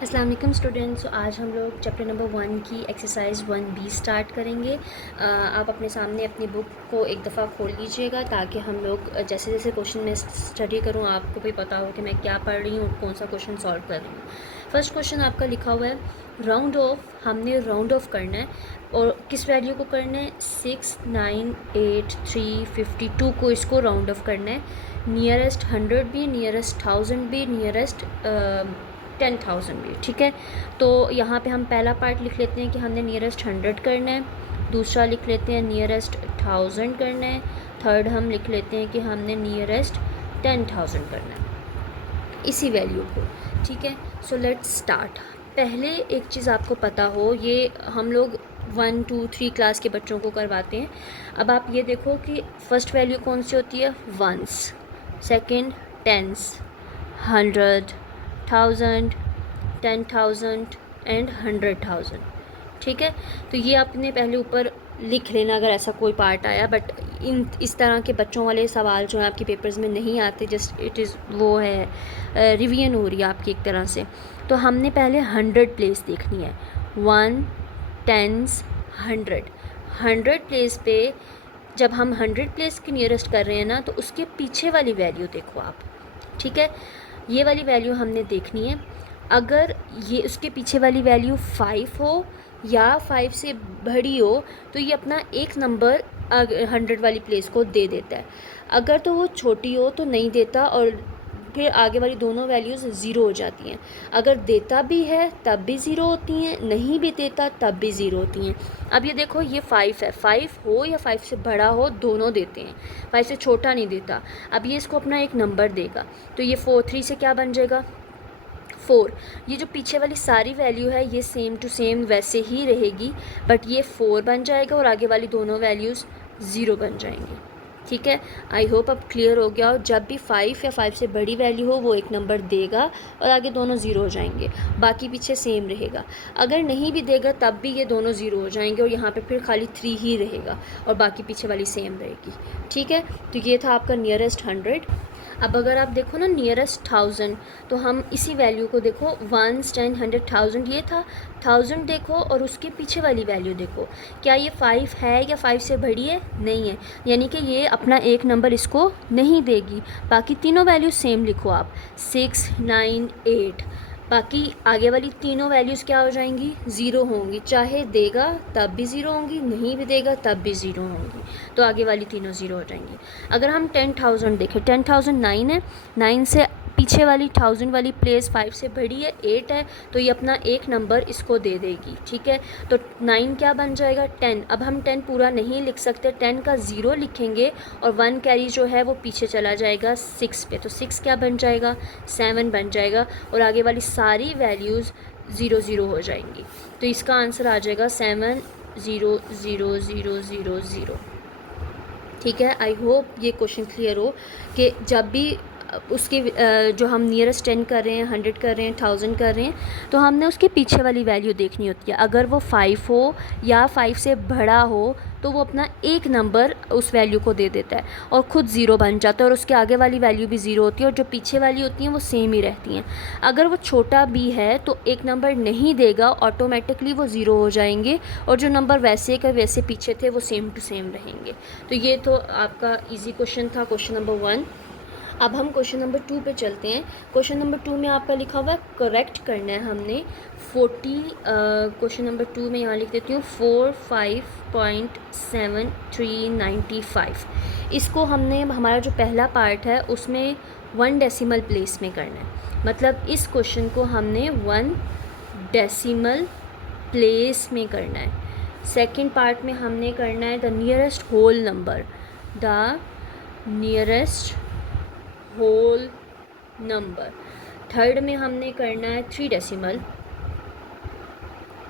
अस्सलाम वालेकुम स्टूडेंट्स। आज हम लोग चैप्टर नंबर 1 की एक्सरसाइज 1B स्टार्ट करेंगे। आप अपने सामने अपनी बुक को एक दफ़ा खोल लीजिएगा ताकि हम लोग जैसे जैसे क्वेश्चन मैं स्टडी करूँ आपको भी पता हो कि मैं क्या पढ़ रही हूँ और कौन सा क्वेश्चन सॉल्व कर रही हूँ। फर्स्ट क्वेश्चन आपका लिखा हुआ है राउंड ऑफ। हमने राउंड ऑफ करना है और किस वैल्यू को करना है? 6, 9, 8, 3, 52 को इसको राउंड ऑफ करना है। नियरेस्ट 100 भी, नियरेस्ट 1000 भी, नियरेस्ट 10,000 भी। ठीक है, तो यहाँ पे हम पहला पार्ट लिख लेते हैं कि हमने नियरेस्ट 100 करना है, दूसरा लिख लेते हैं नियरेस्ट 1000 करना है, थर्ड हम लिख लेते हैं कि हमने नियरेस्ट 10,000 करना है इसी वैल्यू को। ठीक है, सो लेट्स स्टार्ट। पहले एक चीज़ आपको पता हो, ये हम लोग 1, 2, 3 क्लास के बच्चों को करवाते हैं। अब आप ये देखो कि फ़र्स्ट वैल्यू कौन सी होती है? Ones, second tens, 100, 1000, 10,000 and 100,000। ठीक है, तो ये आपने पहले ऊपर लिख लेना अगर ऐसा कोई पार्ट आया। बट इस तरह के बच्चों वाले सवाल जो हैं आपके पेपर्स में नहीं आते, जस्ट इट इज़ वो है रिवीजन हो रही है आपकी एक तरह से। तो हमने पहले 100 प्लेस देखनी है। 1, 10, 100 प्लेस पे जब हम 100 प्लेस के नियरेस्ट कर रहे हैं ना, तो उसके पीछे वाली वैल्यू देखो आप। ठीक है, ये वाली वैल्यू हमने देखनी है। अगर ये उसके पीछे वाली वैल्यू 5 हो या 5 से बड़ी हो तो ये अपना एक नंबर 100 वाली प्लेस को दे देता है। अगर तो वो छोटी हो तो नहीं देता और फिर आगे वाली दोनों वैल्यूज़ ज़ीरो हो जाती हैं। अगर देता भी है तब भी ज़ीरो होती हैं, नहीं भी देता तब भी ज़ीरो होती हैं। अब ये देखो, ये 5 है, 5 हो या 5 से बड़ा हो दोनों देते हैं, 5 से छोटा नहीं देता। अब ये इसको अपना एक नंबर देगा, तो ये 4, 3 से क्या बन जाएगा? 4। ये जो पीछे वाली सारी वैल्यू है ये सेम टू सेम वैसे ही रहेगी, बट ये 4 बन जाएगा और आगे वाली दोनों वैल्यूज़ ज़ीरो बन जाएंगी। ठीक है, आई होप अब क्लियर हो गया हो। जब भी 5 या 5 से बड़ी वैल्यू हो वो एक नंबर देगा और आगे दोनों ज़ीरो हो जाएंगे, बाकी पीछे सेम रहेगा। अगर नहीं भी देगा तब भी ये दोनों ज़ीरो हो जाएंगे और यहाँ पे फिर खाली 3 ही रहेगा और बाकी पीछे वाली सेम रहेगी। ठीक है, तो ये था आपका नियरेस्ट 100। अब अगर आप देखो ना नियरेस्ट 1000, तो हम इसी वैल्यू को देखो, 1, 10, 100, 1000 ये था। 1000 देखो और उसके पीछे वाली वैल्यू देखो, क्या ये 5 है या 5 से बड़ी है? नहीं है, यानी कि ये अपना एक नंबर इसको नहीं देगी। बाकी तीनों वैल्यू सेम लिखो आप, 6, 9, 8। बाकी आगे वाली तीनों वैल्यूज़ क्या हो जाएंगी? ज़ीरो होंगी। चाहे देगा तब भी ज़ीरो होंगी, नहीं भी देगा तब भी ज़ीरो होंगी, तो आगे वाली तीनों ज़ीरो हो जाएंगी। अगर हम 10,000 देखें, 10,000 9 है, 9 से पीछे वाली 1000 वाली प्लेस 5 से बड़ी है, 8 है, तो ये अपना एक नंबर इसको दे देगी। ठीक है, तो 9 क्या बन जाएगा? 10। अब हम 10 पूरा नहीं लिख सकते, 10 का ज़ीरो लिखेंगे और 1 कैरी जो है वो पीछे चला जाएगा 6 पे, तो 6 क्या बन जाएगा? 7 बन जाएगा और आगे वाली सारी वैल्यूज़ ज़ीरो ज़ीरो हो जाएंगी। तो इसका आंसर आ जाएगा 7, 0, 0, 0, 0, 0। ठीक है, आई होप ये क्वेश्चन क्लियर हो कि जब भी उसके जो हम नियरेस्ट 10 कर रहे हैं, 100 कर रहे हैं, 1000 कर रहे हैं, तो हमने उसके पीछे वाली वैल्यू देखनी होती है। अगर वो 5 हो या 5 से बड़ा हो तो वो अपना एक नंबर उस वैल्यू को दे देता है और ख़ुद ज़ीरो बन जाता है और उसके आगे वाली वैल्यू भी ज़ीरो होती है और जो पीछे वाली होती हैं वो सेम ही रहती हैं। अगर वो छोटा भी है तो एक नंबर नहीं देगा, ऑटोमेटिकली वो ज़ीरो हो जाएंगे और जो नंबर वैसे के वैसे पीछे थे वो सेम टू सेम रहेंगे। तो ये तो आपका इजी क्वेश्चन था, क्वेश्चन नंबर 1। अब हम क्वेश्चन नंबर 2 पे चलते हैं। क्वेश्चन नंबर 2 में आपका लिखा हुआ है करेक्ट करना है हमने 40। क्वेश्चन नंबर 2 में यहाँ लिख देती हूँ 45.7395। इसको हमने, हमारा जो पहला पार्ट है उसमें 1 डेसिमल प्लेस में करना है। मतलब इस क्वेश्चन को हमने 1 डेसिमल प्लेस में करना है। सेकेंड पार्ट में हमने करना है the nearest whole number, the nearest whole number. Third में हमने करना है 3 डेसिमल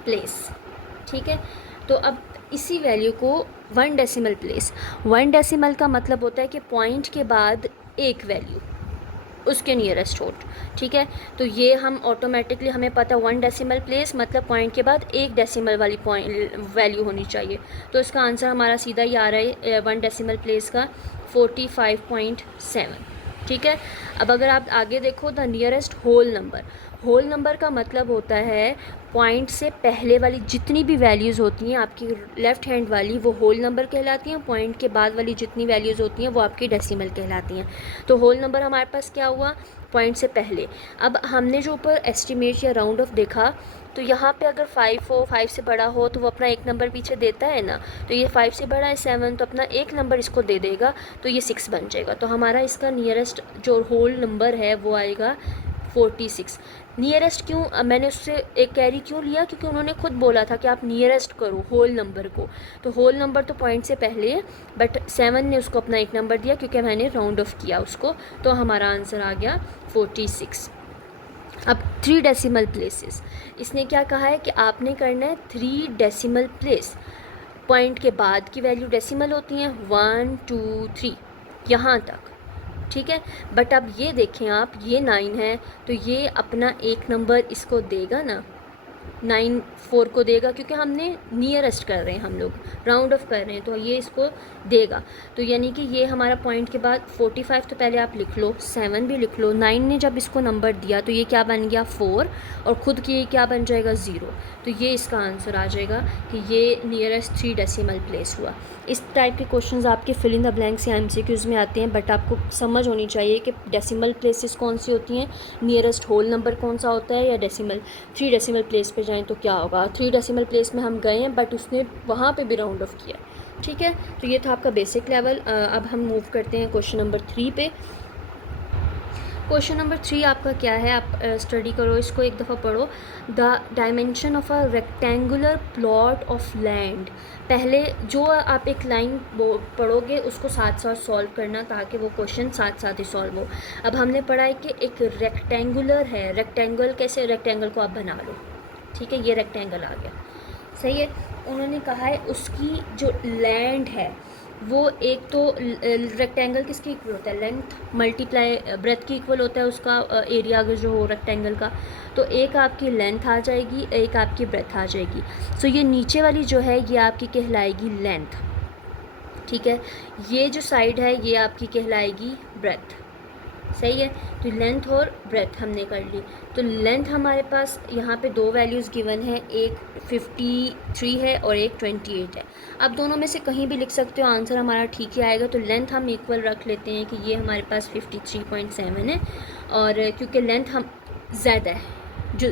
प्लेस। ठीक है, तो अब इसी वैल्यू को 1 डेसिमल प्लेस, 1 डेसिमल का मतलब होता है कि पॉइंट के बाद एक वैल्यू उसके नियरेस्ट होट। ठीक है, तो ये हम ऑटोमेटिकली, हमें पता 1 डेसिमल प्लेस मतलब पॉइंट के बाद एक डेसिमल वाली वैल्यू होनी चाहिए। तो इसका आंसर हमारा सीधा ही आ रहा है 1 डेसिमल प्लेस का 45.7। ठीक है, अब अगर आप आगे देखो the nearest whole number, whole number का मतलब होता है पॉइंट से पहले वाली जितनी भी वैल्यूज़ होती हैं आपकी लेफ़्ट हैंड वाली, वो होल नंबर कहलाती हैं। पॉइंट के बाद वाली जितनी वैल्यूज़ होती हैं वो आपकी डेसिमल कहलाती हैं। तो होल नंबर हमारे पास क्या हुआ, पॉइंट से पहले। अब हमने जो ऊपर एस्टिमेट या राउंड ऑफ देखा, तो यहाँ पे अगर 5 हो, 5 से बड़ा हो तो वो अपना एक नंबर पीछे देता है ना। तो ये 5 से बड़ा है 7, तो अपना एक नंबर इसको दे देगा, तो ये 6 बन जाएगा। तो हमारा इसका नियरेस्ट जो होल नंबर है वो आएगा 46। नियरेस्ट क्यों, मैंने उससे एक कैरी क्यों लिया, क्योंकि उन्होंने खुद बोला था कि आप नियरेस्ट करो होल नंबर को। तो होल नंबर तो पॉइंट से पहले है, बट 7 ने उसको अपना एक नंबर दिया क्योंकि मैंने राउंड ऑफ किया उसको। तो हमारा आंसर आ गया 46। अब 3 डेसिमल प्लेसेस, इसने क्या कहा है कि आपने करना है 3 डेसिमल प्लेस। पॉइंट के बाद की वैल्यू डेसिमल होती हैं 1 2 3 यहाँ तक, ठीक है। बट अब ये देखें आप, ये 9 है तो ये अपना एक नंबर इसको देगा ना, 9 4 को देगा, क्योंकि हमने नियरेस्ट कर रहे हैं, हम लोग राउंड ऑफ कर रहे हैं, तो ये इसको देगा। तो यानी कि ये हमारा पॉइंट के बाद 45 तो पहले आप लिख लो, 7 भी लिख लो। 9 ने जब इसको नंबर दिया तो ये क्या बन गया 4, और ख़ुद की ये क्या बन जाएगा 0। तो ये इसका आंसर आ जाएगा कि ये नियरेस्ट 3 डेसिमल प्लेस हुआ। इस टाइप के क्वेश्चंस आपके फिल इन द ब्लैंक्स या एमसीक्यूज़ में आते हैं, बट आपको समझ होनी चाहिए कि डेसिमल प्लेसेस कौन सी होती हैं, नियरेस्ट होल नंबर कौन सा होता है, या डेसिमल 3 डेसिमल प्लेस पे जाएं तो क्या होगा। 3 डेसिमल प्लेस में हम गए हैं, बट उसने वहाँ पे भी राउंड ऑफ किया, ठीक है। तो ये था आपका बेसिक लेवल। अब हम मूव करते हैं क्वेश्चन नंबर 3 पे। क्वेश्चन नंबर 3 आपका क्या है, आप स्टडी करो इसको, एक दफ़ा पढ़ो। The dimension of a rectangular plot of land. पहले जो आप एक लाइन पढ़ोगे उसको साथ साथ सॉल्व करना, ताकि वो क्वेश्चन साथ साथ ही सॉल्व हो। अब हमने पढ़ा है कि एक रेक्टेंगुलर है, रेक्टेंगल कैसे, रेक्टेंगल को आप बना लो, ठीक है, ये रेक्टेंगल आ गया, सही है। उन्होंने कहा है उसकी जो लैंड है वो, एक तो रेक्टेंगल किसके इक्वल होता है, लेंथ मल्टीप्लाई ब्रेथ की इक्वल होता है उसका एरिया अगर जो हो रेक्टेंगल का। तो एक आपकी लेंथ आ जाएगी, एक आपकी ब्रेथ आ जाएगी। सो ये नीचे वाली जो है ये आपकी कहलाएगी लेंथ, ठीक है। ये जो साइड है ये आपकी कहलाएगी ब्रेथ, सही है। तो लेंथ और ब्रेथ हमने कर ली। तो लेंथ हमारे पास यहाँ पे 2 वैल्यूज़ गिवन है, एक 53 है और एक 28 है। अब दोनों में से कहीं भी लिख सकते हो, आंसर हमारा ठीक ही आएगा। तो लेंथ हम इक्वल रख लेते हैं कि ये हमारे पास 53.7 है, और क्योंकि लेंथ हम ज़्यादा है, जो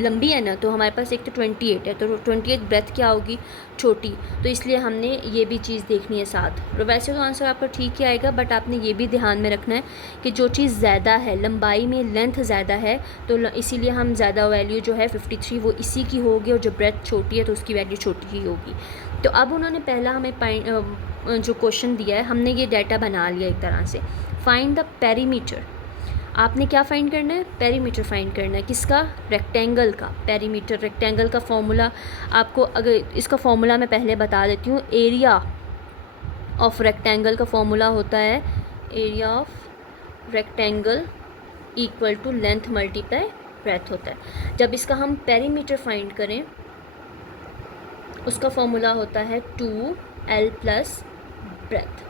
लंबी है ना, तो हमारे पास एक तो 28 है, तो 28 ब्रेथ क्या होगी, छोटी, तो इसलिए हमने ये भी चीज़ देखनी है साथ। वैसे तो आंसर आपका ठीक ही आएगा, बट आपने ये भी ध्यान में रखना है कि जो चीज़ ज़्यादा है, लंबाई में लेंथ ज़्यादा है, तो इसीलिए हम ज़्यादा वैल्यू जो है 53 वो इसी की होगी, और जो ब्रेथ छोटी है तो उसकी वैल्यू छोटी ही होगी। तो अब उन्होंने पहला हमें जो क्वेश्चन दिया है, हमने ये डाटा बना लिया एक तरह से। फाइंड द पेरीमीटर, आपने क्या फाइंड करना है, पेरीमीटर फाइंड करना है, किसका, रेक्टेंगल का पेरीमीटर। रेक्टेंगल का फॉर्मूला आपको, अगर इसका फॉर्मूला मैं पहले बता देती हूँ, एरिया ऑफ रेक्टेंगल का फॉर्मूला होता है, area of rectangle equal to length multiply breadth होता है। जब इसका हम पेरीमीटर फाइंड करें उसका फॉर्मूला होता है 2l प्लस ब्रेथ।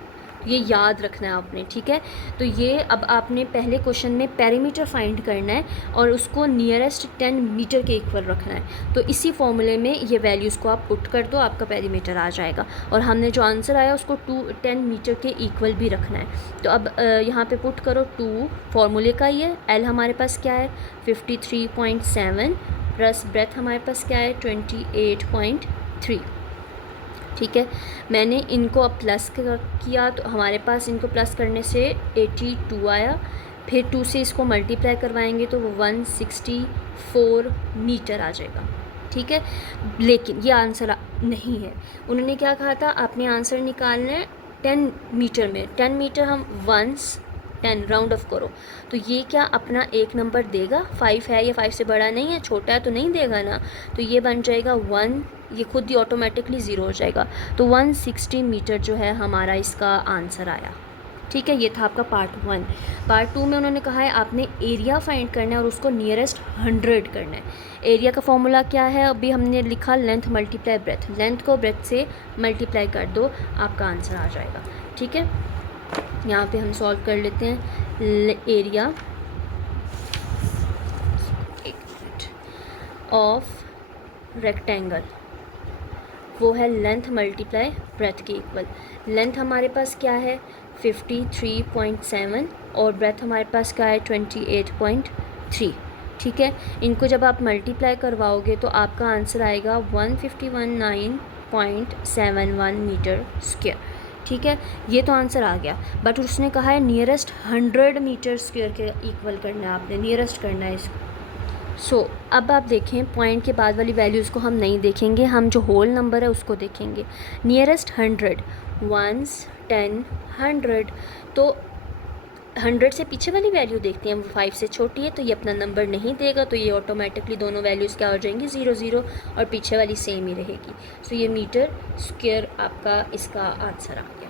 ये याद रखना है आपने, ठीक है। तो ये अब आपने पहले क्वेश्चन में पेरीमीटर फाइंड करना है और उसको नियरेस्ट 10 मीटर के इक्वल रखना है। तो इसी फॉर्मूले में ये वैल्यूज़ को आप पुट कर दो, आपका पेरीमीटर आ जाएगा। और हमने जो आंसर आया उसको 10 मीटर के इक्वल भी रखना है। तो अब यहाँ पे पुट करो, 2 फार्मूले का ही है, एल हमारे पास क्या है 53.7 प्लस ब्रेथ हमारे पास क्या है 28.3, ठीक है। मैंने इनको अब प्लस किया तो हमारे पास इनको प्लस करने से 82 आया, फिर 2 से इसको मल्टीप्लाई करवाएंगे तो वो 164 मीटर आ जाएगा, ठीक है। लेकिन ये आंसर नहीं है, उन्होंने क्या कहा था, आपने आंसर निकालना है 10 मीटर में। 10 मीटर हम 10 राउंड ऑफ करो, तो ये क्या अपना एक नंबर देगा, 5 है, ये 5 से बड़ा नहीं है, छोटा है तो नहीं देगा ना। तो ये बन जाएगा 1, ये खुद ही ऑटोमेटिकली 0 हो जाएगा। तो 160 मीटर जो है हमारा इसका आंसर आया, ठीक है। ये था आपका पार्ट 1। पार्ट 2 में उन्होंने कहा है आपने एरिया फाइंड करना है और उसको नियरेस्ट 100 करना है। एरिया का फॉर्मूला क्या है, अभी हमने लिखा लेंथ मल्टीप्लाई ब्रेथ, लेंथ को ब्रेथ से मल्टीप्लाई कर दो, आपका आंसर आ जाएगा, ठीक है। यहाँ पे हम सॉल्व कर लेते हैं। ऑफ रेक्टेंगल वो है लेंथ मल्टीप्लाई ब्रेथ के इक्वल। लेंथ हमारे पास क्या है 53.7 और ब्रेथ हमारे पास क्या है 28.3। ठीक है, इनको जब आप मल्टीप्लाई करवाओगे तो आपका आंसर आएगा 151.71 मीटर स्क्वायर। ठीक है, ये तो आंसर आ गया, बट उसने कहा है नियरेस्ट 100 मीटर स्क्वायर के इक्वल करना है, आपने नियरेस्ट करना है इसको। अब आप देखें पॉइंट के बाद वाली वैल्यूज़ को हम नहीं देखेंगे, हम जो होल नंबर है उसको देखेंगे। नियरेस्ट 100 1s 10 100, तो 100 से पीछे वाली वैल्यू देखते हैं, वो 5 से छोटी है तो ये अपना नंबर नहीं देगा, तो ये ऑटोमेटिकली दोनों वैल्यूज़ क्या हो जाएंगी 0 0 और पीछे वाली सेम ही रहेगी। सो ये मीटर स्क्वायर आपका इसका आंसर आ गया।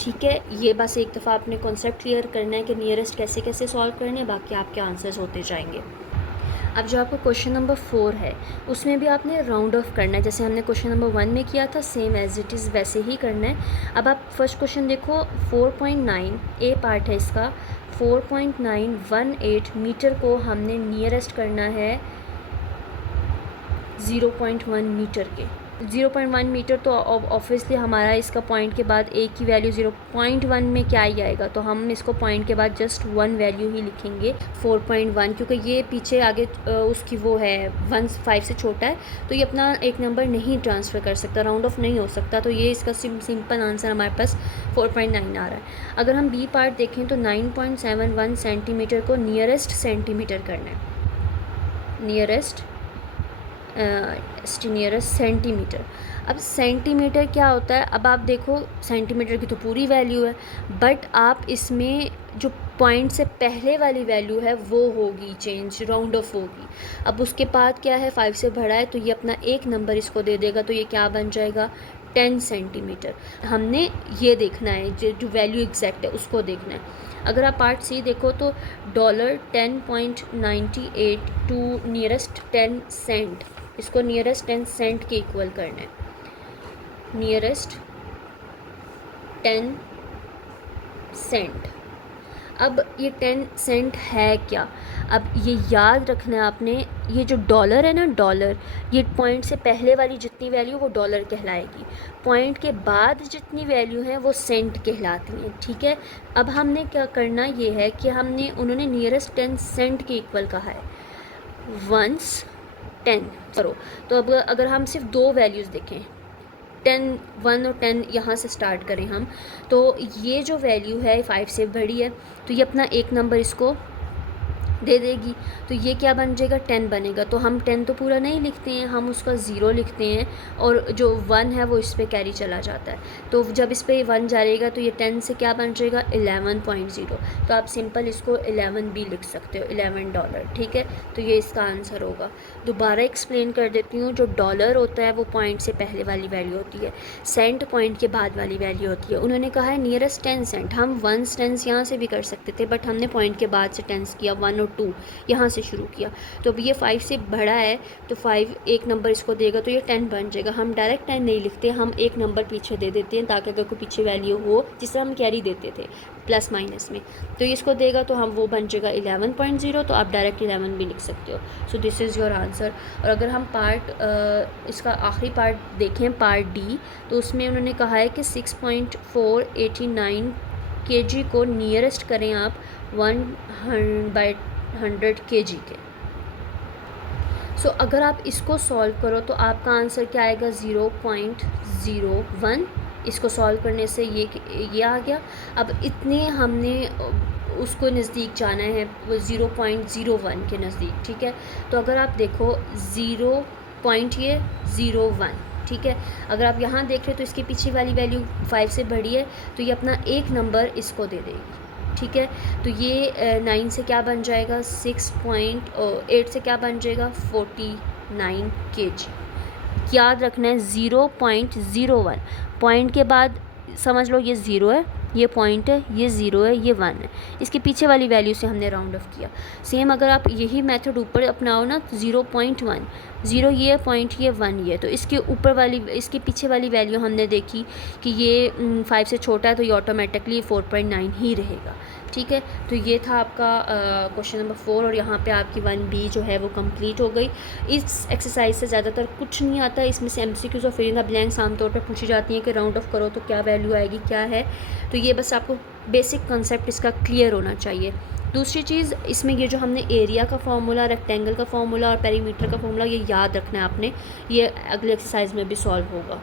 ठीक है, ये बस एक दफ़ा आपने कॉन्सेप्ट क्लियर करना है कि नियरेस्ट कैसे कैसे सॉल्व करने हैं, बाकी आपके आंसर्स होते जाएंगे। अब जो आपका क्वेश्चन नंबर 4 है उसमें भी आपने राउंड ऑफ करना है, जैसे हमने क्वेश्चन नंबर 1 में किया था सेम एज इट इज़ वैसे ही करना है। अब आप फर्स्ट क्वेश्चन देखो 4.9 ए पार्ट है इसका, 4.918 मीटर को हमने नियरेस्ट करना है 0.1 मीटर के। 0.1 मीटर तो ऑब्वियसली हमारा इसका पॉइंट के बाद एक की वैल्यू 0.1 में क्या ही आएगा, तो हम इसको पॉइंट के बाद जस्ट 1 वैल्यू ही लिखेंगे 4.1, क्योंकि ये पीछे आगे उसकी वो है 5 से छोटा है, तो ये अपना एक नंबर नहीं ट्रांसफ़र कर सकता, राउंड ऑफ नहीं हो सकता, तो ये इसका सिंपल आंसर हमारे पास 4.9 आ रहा है। अगर हम बी पार्ट देखें तो 9.71 सेंटीमीटर को नियरेस्ट सेंटीमीटर करना है, नियरेस्ट सेंटीमीटर। अब सेंटीमीटर क्या होता है, अब आप देखो सेंटीमीटर की तो पूरी वैल्यू है, बट आप इसमें जो पॉइंट से पहले वाली वैल्यू है वो होगी चेंज, राउंड ऑफ होगी। अब उसके बाद क्या है 5 से बड़ा है तो ये अपना एक नंबर इसको दे देगा, तो ये क्या बन जाएगा 10 सेंटीमीटर। हमने ये देखना है जो वैल्यू एग्जैक्ट है उसको देखना है। अगर आप पार्ट सी देखो तो $10.98 टू नियरेस्ट 10 सेंट, इसको नियरेस्ट 10 सेंट के इक्वल करना है, नियरेस्ट 10 सेंट। अब ये 10 सेंट है क्या, अब ये याद रखना है आपने, ये जो डॉलर है ना डॉलर, ये पॉइंट से पहले वाली जितनी वैल्यू वो डॉलर कहलाएगी, पॉइंट के बाद जितनी वैल्यू है वो सेंट कहलाती हैं। ठीक है, अब हमने क्या करना ये है कि हमने उन्होंने नियरेस्ट 10 सेंट के इक्वल कहा है, 1s 10 करो, तो अब अगर हम सिर्फ दो वैल्यूज़ देखें 10 1 और 10 यहाँ से स्टार्ट करें हम, तो ये जो वैल्यू है 5 से बड़ी है तो ये अपना एक नंबर इसको दे देगी, तो ये क्या बन जाएगा 10 बनेगा। तो हम 10 तो पूरा नहीं लिखते हैं, हम उसका 0 लिखते हैं और जो 1 है वो इस पे कैरी चला जाता है, तो जब इस पे 1 जाएगा तो ये 10 से क्या बन जाएगा 11.0, तो आप सिंपल इसको 11 भी लिख सकते हो, $11। ठीक है, तो ये इसका आंसर होगा। दोबारा एक्सप्लेन कर देती हूँ, जो डॉलर होता है वो पॉइंट से पहले वाली वैल्यू होती है, सेंट पॉइंट के बाद वाली वैल्यू होती है। उन्होंने कहा है नियरेस्ट 10 सेंट, हम 1s 10s यहाँ से भी कर सकते थे, बट हमने पॉइंट के बाद से 10s किया, 1 और 2 यहाँ से शुरू किया, तो अब ये 5 से बड़ा है तो 5 एक नंबर इसको देगा तो ये 10 बन जाएगा। हम डायरेक्ट 10 नहीं लिखते, हम एक नंबर पीछे दे देते हैं ताकि अगर कोई पीछे वैल्यू हो, जिससे हम कैरी देते थे प्लस माइनस में, तो इसको देगा तो हम वो बन जाएगा 11.0, तो आप डायरेक्ट 11 भी लिख सकते हो। So this is your answer. और अगर हम इसका आखिरी पार्ट देखें पार्ट डी, तो उसमें उन्होंने कहा है कि 6.489 kg को नियरेस्ट करें आप 100 kg के। सो अगर आप इसको सॉल्व करो तो आपका आंसर क्या आएगा 0.01। इसको सॉल्व करने से ये आ गया। अब इतने हमने उसको नज़दीक जाना है 0.01 के नज़दीक। ठीक है, तो अगर आप देखो 0.01, ठीक है, अगर आप यहाँ देख रहे हो तो इसके पीछे वाली वैल्यू 5 से बड़ी है तो ये अपना एक नंबर इसको दे देगी। ठीक है, तो ये 9 से क्या बन जाएगा 6.8 से क्या बन जाएगा 49 kg। याद रखना है 0.01, पॉइंट के बाद समझ लो ये 0 है, ये पॉइंट है, ये 0 है, ये 1 है, इसके पीछे वाली वैल्यू से हमने राउंड ऑफ किया। सेम अगर आप यही मेथड ऊपर अपनाओ ना 0.1, 0 ये पॉइंट, ये 1 ये, तो इसके ऊपर वाली इसके पीछे वाली वैल्यू हमने देखी कि ये 5 से छोटा है तो ये ऑटोमेटिकली 4.9 ही रहेगा। ठीक है, तो ये था आपका क्वेश्चन नंबर 4 और यहाँ पे आपकी 1B जो है वो कंप्लीट हो गई। इस एक्सरसाइज से ज़्यादातर कुछ नहीं आता, इसमें से MCQs और फिल इन द ब्लैंक्स आमतौर पर पूछी जाती हैं कि राउंड ऑफ करो तो क्या वैल्यू आएगी, क्या है। तो ये बस आपको बेसिक कंसेप्ट इसका क्लियर होना चाहिए। दूसरी चीज़, इसमें ये जो हमने एरिया का फार्मूला, रेक्टेंगल का फार्मूला और पेरीमीटर का फार्मूला ये याद रखना है आपने, ये अगले एक्सरसाइज में भी सॉल्व होगा।